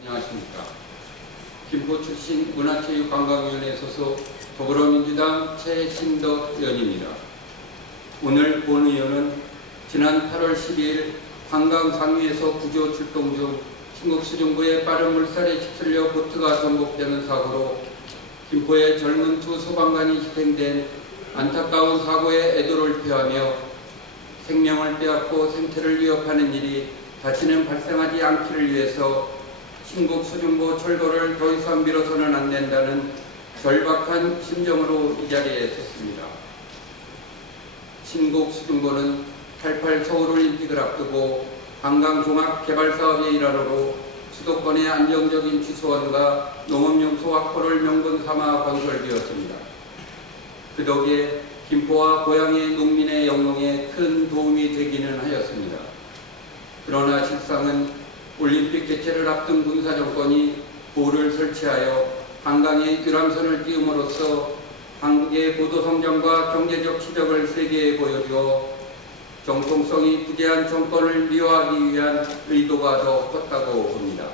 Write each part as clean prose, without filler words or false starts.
안녕하십니까. 김포 출신 문화체육관광위원회 소속 더불어민주당 최신덕 의원입니다. 오늘 본 의원은 지난 8월 12일 한강 상류에서 구조 출동 중 신곡수중부의 빠른 물살에 휩쓸려 보트가 전복되는 사고로 김포의 젊은 두 소방관이 희생된 안타까운 사고에 애도를 표하며 생명을 빼앗고 생태를 위협하는 일이 다시는 발생하지 않기를 위해서 신곡수중부 철거를 더 이상 미뤄서는 안 된다는 절박한 심정으로 이 자리에 섰습니다. 신곡수중부는 88 서울올림픽을 앞두고 한강종합개발사업의 일환으로 수도권의 안정적인 취수원과 농업용소 확보를 명분 삼아 건설되었습니다. 그 덕에 김포와 고향의 농민의 영농에 큰 도움이 되기는 하였습니다. 그러나 실상은 올림픽 개최를 앞둔 군사정권이 보를 설치하여 한강에 유람선을 띄움으로써 한국의 고도성장과 경제적 치적을 세계에 보여주어 정통성이 부재한 정권을 미화하기 위한 의도가 더 컸다고 봅니다.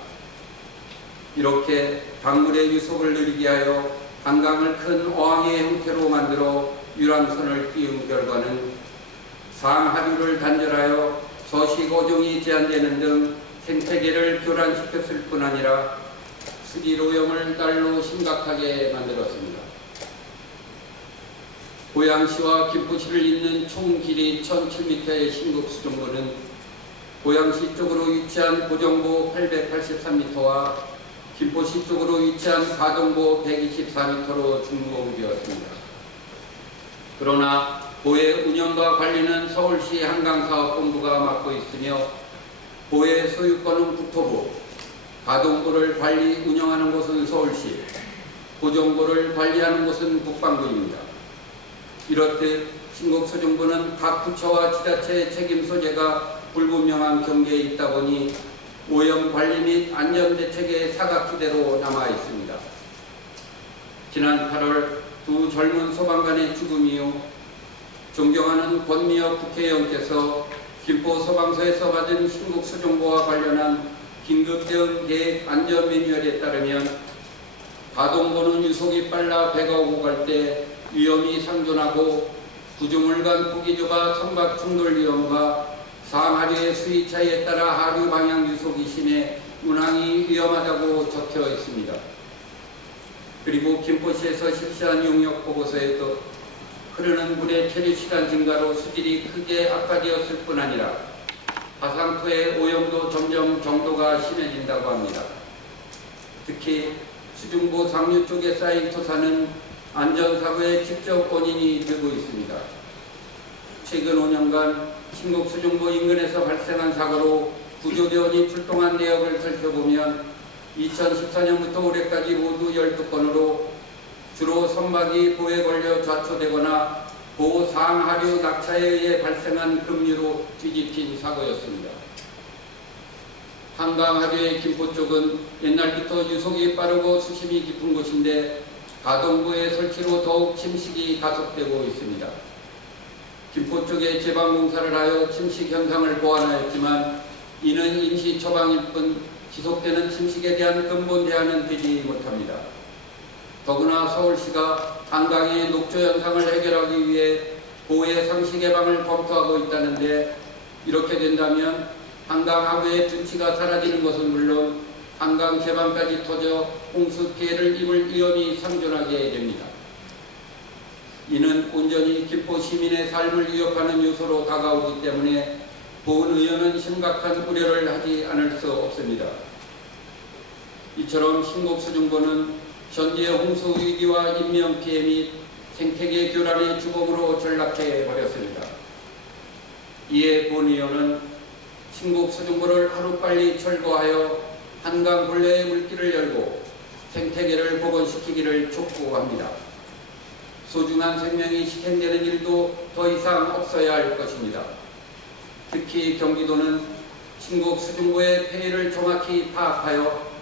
이렇게 강물의 유속을 느리게 하여 한강을 큰 어항의 형태로 만들어 유람선을 띄운 결과는 상하류를 단절하여 서식 어종이 제한되는 등 생태계를 교란시켰을 뿐 아니라 수질 오염을 날로 심각하게 만들었습니다. 고양시와 김포시를 잇는 총 길이 1007m의 신곡수중부는 고양시 쪽으로 위치한 고정보 883m와 김포시 쪽으로 위치한 가동보 124m로 준공되었습니다. 그러나 보의 운영과 관리는 서울시 한강사업본부가 맡고 있으며 보의 소유권은 국토부, 가동보를 관리 운영하는 곳은 서울시, 고정보를 관리하는 곳은 국방부입니다. 이렇듯 신곡수중부는 각 부처와 지자체의 책임 소재가 불분명한 경계에 있다 보니 오염 관리 및 안전대책의 사각지대로 남아 있습니다. 지난 8월 두 젊은 소방관의 죽음 이후 존경하는 권미혁 국회의원께서 김포 소방서에서 받은 신곡수중부와 관련한 긴급대응 계획 안전 매뉴얼에 따르면 가동보는 유속이 빨라 배가 오고 갈 때 위험이 상존하고 구조물간 폭이 좁아 선박 충돌 위험과 상하류의 수위 차이에 따라 하류 방향 유속이 심해 운항이 위험하다고 적혀 있습니다. 그리고 김포시에서 실시한 용역 보고서에도 흐르는 물의 처리 시간 증가로 수질이 크게 악화되었을 뿐 아니라 하상토의 오염도 점점 정도가 심해진다고 합니다. 특히 수중부 상류 쪽에 쌓인 토사는 안전사고의 직접 원인이 되고 있습니다. 최근 5년간 신곡수중부 인근에서 발생한 사고로 구조대원이 출동한 내역을 살펴보면 2014년부터 올해까지 모두 12건으로 주로 선박이 보에 걸려 좌초되거나 보 상하류 낙차에 의해 발생한 급류로 뒤집힌 사고였습니다. 한강 하류의 김포 쪽은 옛날부터 유속이 빠르고 수심이 깊은 곳인데 가동부의 설치로 더욱 침식이 가속되고 있습니다. 김포 쪽에 제방공사를 하여 침식 현상을 보완하였지만 이는 임시 처방일 뿐 지속되는 침식에 대한 근본 대안은 되지 못합니다. 더구나 서울시가 한강의 녹조 현상을 해결하기 위해 보의 상시 개방을 검토하고 있다는데 이렇게 된다면 한강 하류의 준치가 사라지는 것은 물론 한강 개방까지 터져 홍수 피해를 입을 위험이 상존하게 됩니다. 이는 온전히 김포 시민의 삶을 위협하는 요소로 다가오기 때문에 본 의원은 심각한 우려를 하지 않을 수 없습니다. 이처럼 신곡수중부는 현재 홍수 위기와 인명피해 및 생태계 교란의 주범으로 전락해 버렸습니다. 이에 본 의원은 신곡수중부를 하루빨리 철거하여 한강 본래의 물길을 열고 생태계를 복원시키기를 촉구합니다. 소중한 생명이 희생되는 일도 더 이상 없어야 할 것입니다. 특히 경기도는 신곡수중부의 폐해를 정확히 파악하여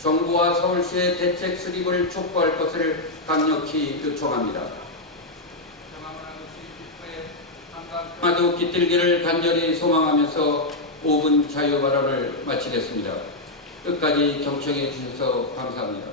정부와 서울시의 대책 수립을 촉구할 것을 강력히 요청합니다. 한강마도 깃들기를 간절히 소망하면서 5분 자유 발언을 마치겠습니다. 끝까지 경청해 주셔서 감사합니다.